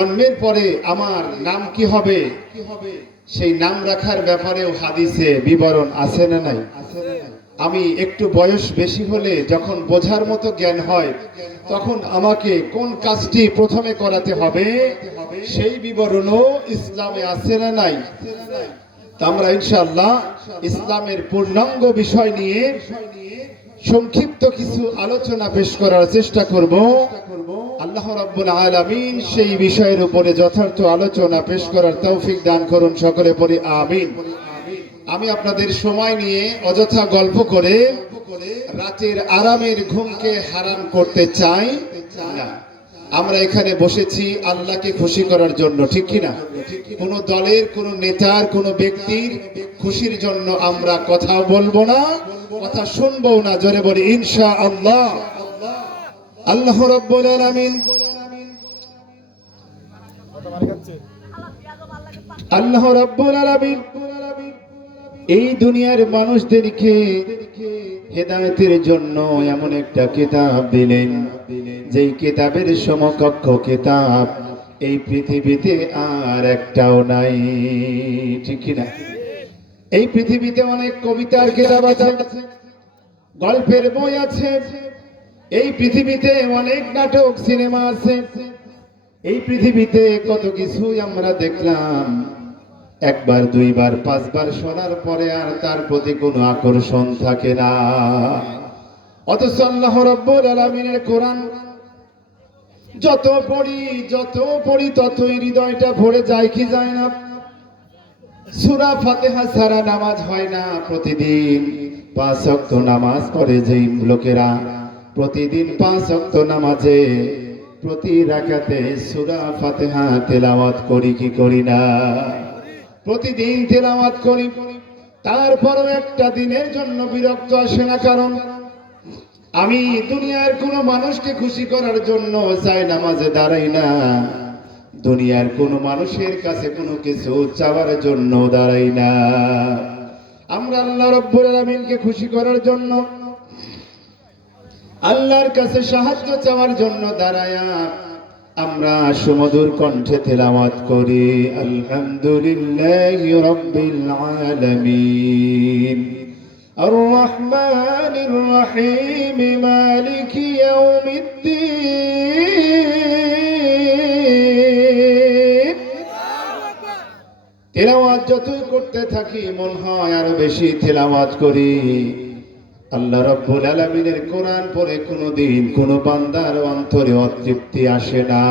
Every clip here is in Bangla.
জন্মের পরে আমার নাম কি হবে, সেই নাম রাখার ব্যাপারেও হাদিসে বিবরণ আছে না নাই? আমি একটু বয়স বেশি হলে যখন বোঝার মতো জ্ঞান হয়, তখন আমাকে কোন কাজটি প্রথমে করাতে হবে সেই বিবরণও ইসলামে আছে না নাই? আমরা ইনশাআল্লাহ ইসলামের পূর্ণাঙ্গ বিষয় নিয়ে সংক্ষিপ্ত কিছু আলোচনা পেশ করার চেষ্টা করব। আল্লাহ রাব্বুল আলামিন সেই বিষয়ের উপরে যথার্থ আলোচনা পেশ করার তৌফিক দান করুন, সকলে পড়ি আমিন। আমি আপনাদের সময় নিয়ে অযথা গল্প করে রাতের আরামের ঘুমকে হারাম করতে চাই না। আমরা এখানে বসেছি আল্লাহকে খুশি করার জন্য, ঠিক কিনা? কোন দলের, কোন নেতার, কোন ব্যক্তির খুশির জন্য আমরা কথা বলবো না, কথা শুনবো না। জোরে বলি ইনশাআল্লাহ। আল্লাহ রাব্বুল আলামিন আল্লাহ রাব্বুল আলামিন এই দুনিয়ার মানুষদেরকে হেদায়েতের জন্য এমন একটা কিতাব দিলেন, যেই কিতাবের সমকক্ষ কিতাব এই পৃথিবীতে আর একটাও নাই, ঠিক না? এই পৃথিবীতে অনেক কবিতার কিতাব আছে, গল্পের বই আছে, এই পৃথিবীতে অনেক নাটক সিনেমা আছে, এই পৃথিবীতে কত কিছুই আমরা দেখলাম। একবার, দুইবার, পাঁচবার শোনার পরে আর তার প্রতি কোনো আকর্ষণ থাকে না। অথচ আল্লাহ রাব্বুল আলামিনের কোরআন যত পড়ি ততই হৃদয়টা ভরে যায় কি যায় না? সূরা ফাতিহা ছাড়া নামাজ হয় না। প্রতিদিন 5 ওয়াক্ত নামাজ পড়ে যেই লোকেরা, প্রতিদিন 5 ওয়াক্ত নামাজে প্রতি রাকাতে সূরা ফাতিহা তেলাওয়াত করি কি করি না? প্রতিদিন তেলাওয়াত করি, তারপরও একটা দিনের জন্য বিরক্ত আসে না। কারণ আমি দুনিয়ার কোন মানুষকে খুশি করার জন্য যাই নামাজে দাঁড়াই না, দুনিয়ার কোন মানুষের কাছে কোনো কিছু চাওয়ার জন্য দাঁড়াই না। আমরা আল্লাহ রাব্বুল আলামিনকে খুশি করার জন্য, আল্লাহর কাছে সাহায্য চাওয়ার জন্য দাঁড়ায়া আমরা সুমধুর কণ্ঠে তেলাওয়াত করি আলহামদুলিল্লাহি রাব্বিল আলামিন আর রহমানির রহিম মালিকি ইয়াউমিদ্দিন। তেলাওয়াত যতই করতে থাকি মন হয় আরো বেশি তেলাওয়াত করি। আল্লাহ রাব্বুল আলামিনের কোরআন পড়ে কোনদিন কোন বান্দার অন্তরে অতৃপ্তি আসে না।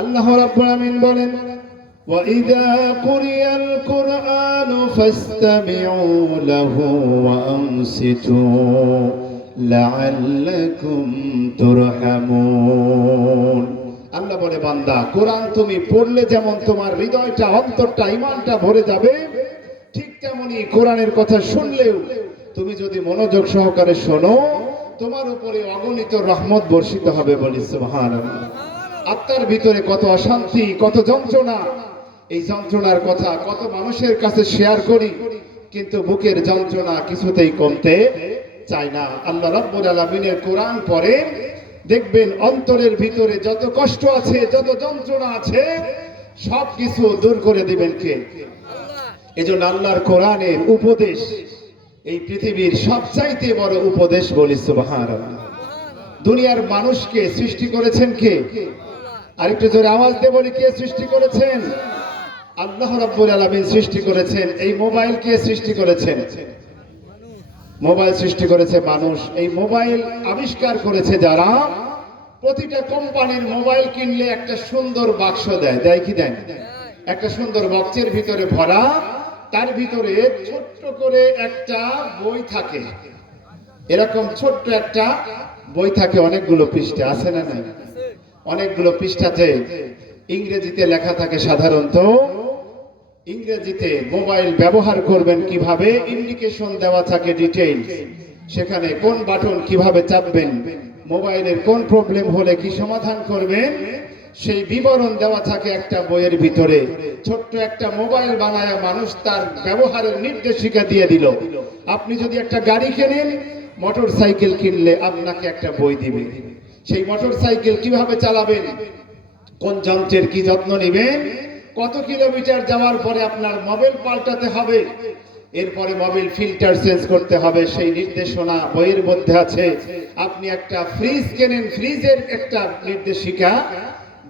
আল্লাহ রাব্বুল আলামিন বলেন, ওয়া ইযা কুরিয়াল কুরআনু ফাসতামিউ লাহু ওয়া আনসিতু লাআল্লাকুম তুরহামুন। আল্লাহ বলে, বান্দা কোরআন তুমি পড়লে যেমন তোমার হৃদয়টা, অন্তরটা, ঈমানটা ভরে যাবে, ঠিক তেমনি কোরআনের কথা শুনলেও তুমি যদি মনোযোগ সহকারে শোনো, তোমার উপরে অগণিত রহমত বর্ষিত হবে। বলি সুবহানাল্লাহ। আত্মার ভিতরে কত অশান্তি, কত যন্ত্রণা, এই যন্ত্রণার কথা কত মানুষের কাছে শেয়ার করি, কিন্তু বুকের যন্ত্রণা কিছুতেই কমতে চায় না। আল্লাহ রাব্বুল আলামিনের কোরআন পড়ে দেখবেন অন্তরের ভিতরে যত কষ্ট আছে, যত যন্ত্রণা আছে, সব কিছু দূর করে দিবেন কে? এজন্য আল্লাহর কোরআনের উপদেশ এই পৃথিবীর সবচাইতে বড় উপদেশ। বলি সুবহানাল্লাহ। দুনিয়ার মানুষকে সৃষ্টি করেছেন কে? আরেকটু জোরে আওয়াজ দিয়ে বলি, কে সৃষ্টি করেছেন? আল্লাহ রাব্বুল আলামিন সৃষ্টি করেছেন। এই মোবাইল কে সৃষ্টি করেছেন? মোবাইল সৃষ্টি করেছে মানুষ। এই মোবাইল আবিষ্কার করেছে যারা, প্রতিটা কোম্পানির মোবাইল কিনলে একটা সুন্দর বাক্স দেয়, দেয় কি দেয়? একটা সুন্দর বক্সের ভিতরে ভরা, তার ভিতরে ছোট্ট করে একটা বই থাকে, এরকম ছোট্ট একটা বই থাকে, অনেকগুলো পৃষ্ঠা, আছে না নাই? অনেকগুলো পৃষ্ঠাতে ইংরেজিতে লেখা থাকে। সাধারণত ইংরেজিতে মোবাইল ব্যবহার করবেন কিভাবে ইন্ডিকেশন দেওয়া থাকে, ডিটেইলস। সেখানে কোন বাটন কিভাবে চাপবেন, মোবাইলের কোন প্রবলেম হলে কি সমাধান করবেন, সেই বিবরণ দেওয়া থাকে একটা বইয়ের ভিতরে। ছোট্ট একটা মোবাইল বানায়া মানুষ তার ব্যবহারের নির্দেশিকা দিয়ে দিল। আপনি যদি একটা গাড়ি কেনেন, মোটর সাইকেল কিনলে আপনাকে একটা বই দিবে, সেই মোটর সাইকেল কিভাবে চালাবেন, কোন যন্ত্রের কি যত্ন নেবেন, কত কিলোমিটার যাওয়ার পরে আপনার মোবাইল পাল্টাতে হবে, এরপরে মোবাইল ফিল্টার চেঞ্জ করতে হবে, সেই নির্দেশনা বইয়ের মধ্যে আছে। আপনি একটা ফ্রিজ কেনেন, ফ্রিজের একটা নির্দেশিকা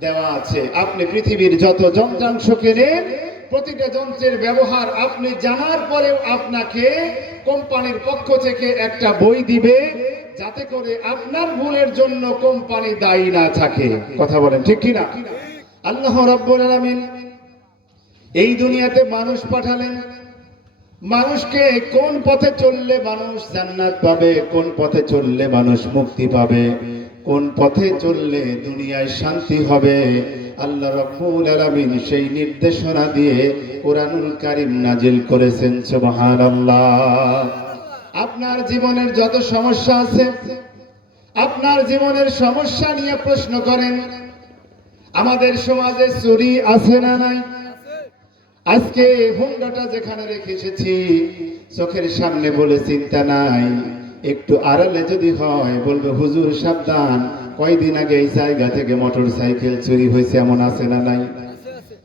দেওয়া আছে। আপনি পৃথিবীর যত যন্ত্রাংশ কেনেন, প্রতিটা যন্ত্রের ব্যবহার আপনি জানার পরেও আপনাকে কোম্পানির পক্ষ থেকে একটা বই দিবে, যাতে করে আপনার ভুলের জন্য কোম্পানি দায়ী না থাকে। কথা বলেন ঠিক কিনা? আল্লাহ রাব্বুল আলামিন এই দুনিয়াতে মানুষ পাঠালেন, মানুষকে কোন পথে চললে মানুষ জান্নাত পাবে, কোন পথে চললে মানুষ মুক্তি পাবে, কোন পথে চললে দুনিয়ায় শান্তি হবে, আল্লাহ রাব্বুল আলামিন সেই নির্দেশনা দিয়ে কোরআনুল কারীম নাজিল করেছেন। সুবহানাল্লাহ। আপনার জীবনের যত সমস্যা আছে, আপনার জীবনের সমস্যা নিয়ে প্রশ্ন করেন। আমাদের সমাজে চুরি আছে না নাই? আজকে হুন্ডাটা যেখানে রেখে এসেছি, চোখের সামনে বলে চিন্তা নাই, একটু আড়ালে যদি হয় বলবে হুজুর সাবধান, কয়দিন আগে এই জায়গা থেকে মোটর সাইকেল চুরি হয়েছে, এমন আছে না নাই?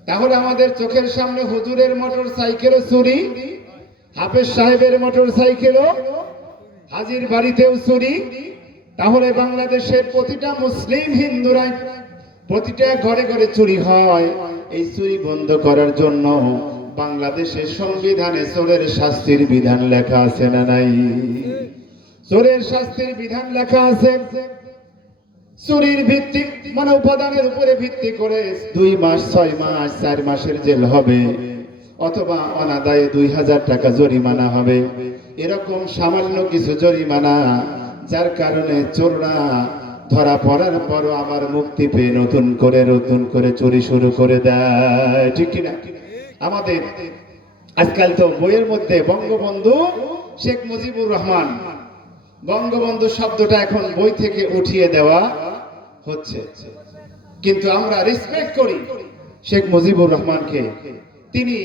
তাহলে আমাদের চোখের সামনে হুজুরের মোটর সাইকেলও চুরি, হাফেজ সাহেবের মোটর সাইকেলও, হাজির বাড়িতেও চুরি। তাহলে বাংলাদেশের প্রতিটা মুসলিম হিন্দুরাই প্রতিটা ঘরে ঘরে চুরি হয়। এই চুরি বন্ধ করার জন্য বাংলাদেশের সংবিধানে চোরের শাস্তির বিধান লেখা আছে না নাই? চোরের শাস্তির বিধান লেখা আছে। চুরির ভিত্তিক মানে উপাদানের উপরে ভিত্তি করে 2 মাস, 6 মাস, 4 মাসের জেল হবে, অথবা অনাদায়ে 2000 টাকা জরিমানা হবে। এরকম সামান্য কিছু জরিমানা, যার কারণে চোররা ধরা পড়ার পরও আবার মুক্তি পেয়ে নতুন করে চুরি শুরু করে দেয়। ঠিক কিনা? আমাদের আজকাল তো বইয়ের মধ্যে বঙ্গবন্ধু শেখ মুজিবুর রহমান, বঙ্গবন্ধু শব্দটা এখন বই থেকে উঠিয়ে দেওয়া হচ্ছে, কিন্তু আমরা রেসপেক্ট করি শেখ মুজিবুর রহমানকে। তিনি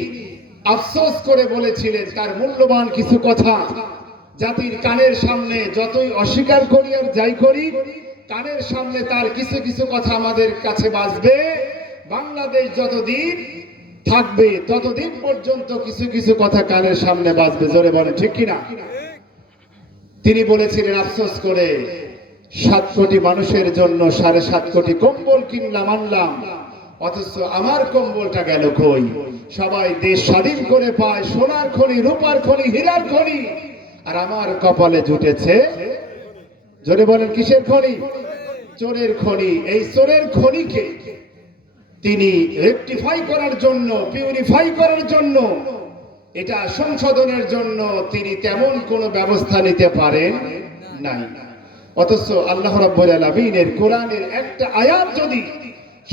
আফসোস করে বলেছিলেন তার মূল্যবান কিছু কথা, জাতির কানের সামনে যতই অস্বীকার করি আর যাই করি, কানের সামনে তার কিছু কিছু কথা আমাদের কাছে বাজবে। বাংলাদেশ যতদিন থাকবে ততদিন পর্যন্ত কিছু কিছু কথা কানের সামনে বাজবে। জোরে বলেন ঠিক কিনা? তিনি বলেছিলেন আফসোস করে, 7 কোটি মানুষের জন্য 7.5 কোটি কম্বল কিনলাম আনলাম, অথচ আমার কম্বলটা গেল কই? সবাই দেশ স্বাধীন করে পায় সোনার খনি, রূপার খনি, হীরার খনি, আর আমার কপালে জুটেছে, জোরে বলেন কিসের খনি? চোরের খনি। এই চোরের খনিকে তিনি রেকটিফাই করার জন্য, পিউরিফাই করার জন্য, এটা সংশোধনের জন্য তিনি তেমন কোনো ব্যবস্থা নিতে পারেন নাই। অথচ আল্লাহ রাব্বুল আলামিনের কোরআনের একটা আয়াত যদি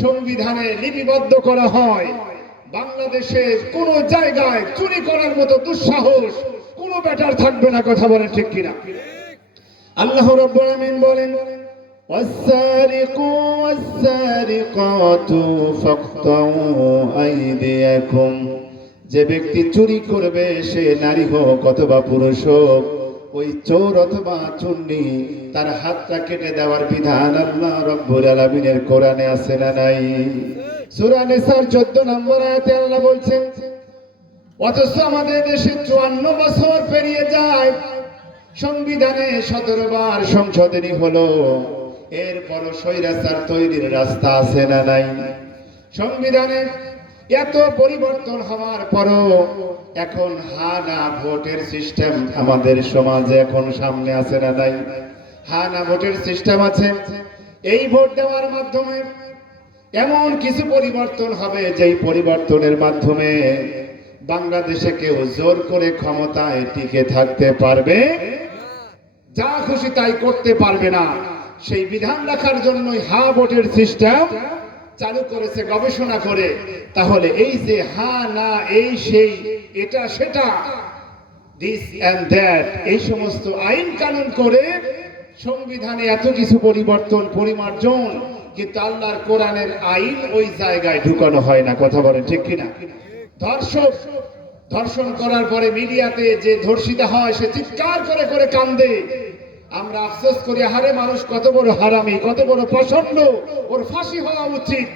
সংবিধানে লিপিবদ্ধ করা হয়, বাংলাদেশের কোন জায়গায় চুরি করার মতো দুঃসাহস কোন ব্যাটার থাকবে না। কথা বলেন ঠিক কিনা? আল্লাহ রাব্বুল আলামিন বলেন, ওয়াস-সারিকু ওয়াস-সারিকাতু ফাকতাউ আইদিয়াকুম, যে ব্যক্তি চুরি করবে সে নারী হোক অথবা পুরুষ হোক, ওই চোর অথবা চুন্নি তার হাতটা কেটে দেওয়ার বিধান আল্লাহ রাব্বুল আলামিনের কোরআনে আছে না নাই? সূরা নিসার 14 নম্বর আয়াতে আল্লাহ বলছেন, অথচ আমাদের দেশে 54 বছর পেরিয়ে যায়, সংবিধানে 17 বার সংশোধনী হলো, এরপরও স্বৈরাচার তৈরির রাস্তা আছে না নাই? সংবিধানে এত পরিবর্তন হওয়ার পরও এখন হা না ভোটের সিস্টেম আমাদের সমাজে এখন সামনে আছে না নাই? হা না ভোটের সিস্টেম আছে। এই ভোট দেওয়ার মাধ্যমে এমন কিছু পরিবর্তন হবে, যেই পরিবর্তনের মাধ্যমে বাংলাদেশে কেউ জোর করে ক্ষমতায় টিকে থাকতে পারবে, যা খুশি তাই করতে পারবে না। সেই বিধান রাখার জন্যই হা ভোটের সিস্টেম চালু করেছে গবেষণা করে। তাহলে এই যে হা না, এই সেই, এটা সেটা, দিস এন্ড দ্যাট, এই সমস্ত আইন কানুন করে সংবিধানে এত কিছু পরিবর্তন পরিমার্জন, কিন্তু আল্লাহর কোরআনের আইন ওই জায়গায় ঢুকানো হয় না। কথা বলেন ঠিক কিনা? ধর্ষণ করার পরে মিডিয়াতে যে ধর্ষিতা হয় সে চিৎকার করে করে কান্দে, আমরা আফসোস করি, হারে মানুষ কত বড় হারামি, কত বড় প্রসন্ন, ওর ফাঁসি হওয়া উচিত।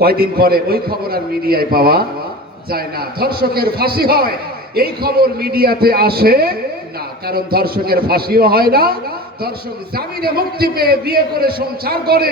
কয়দিন পরে ওই খবর আর মিডিয়ায় পাওয়া যায় না। ধর্ষকের ফাঁসি হয়, এই খবর মিডিয়াতে আসে না, কারণ ধর্ষকের ফাঁসিও হয় না, ধর্ষক জামিনে মুক্তি পেয়ে বিয়ে করে সংসার করে।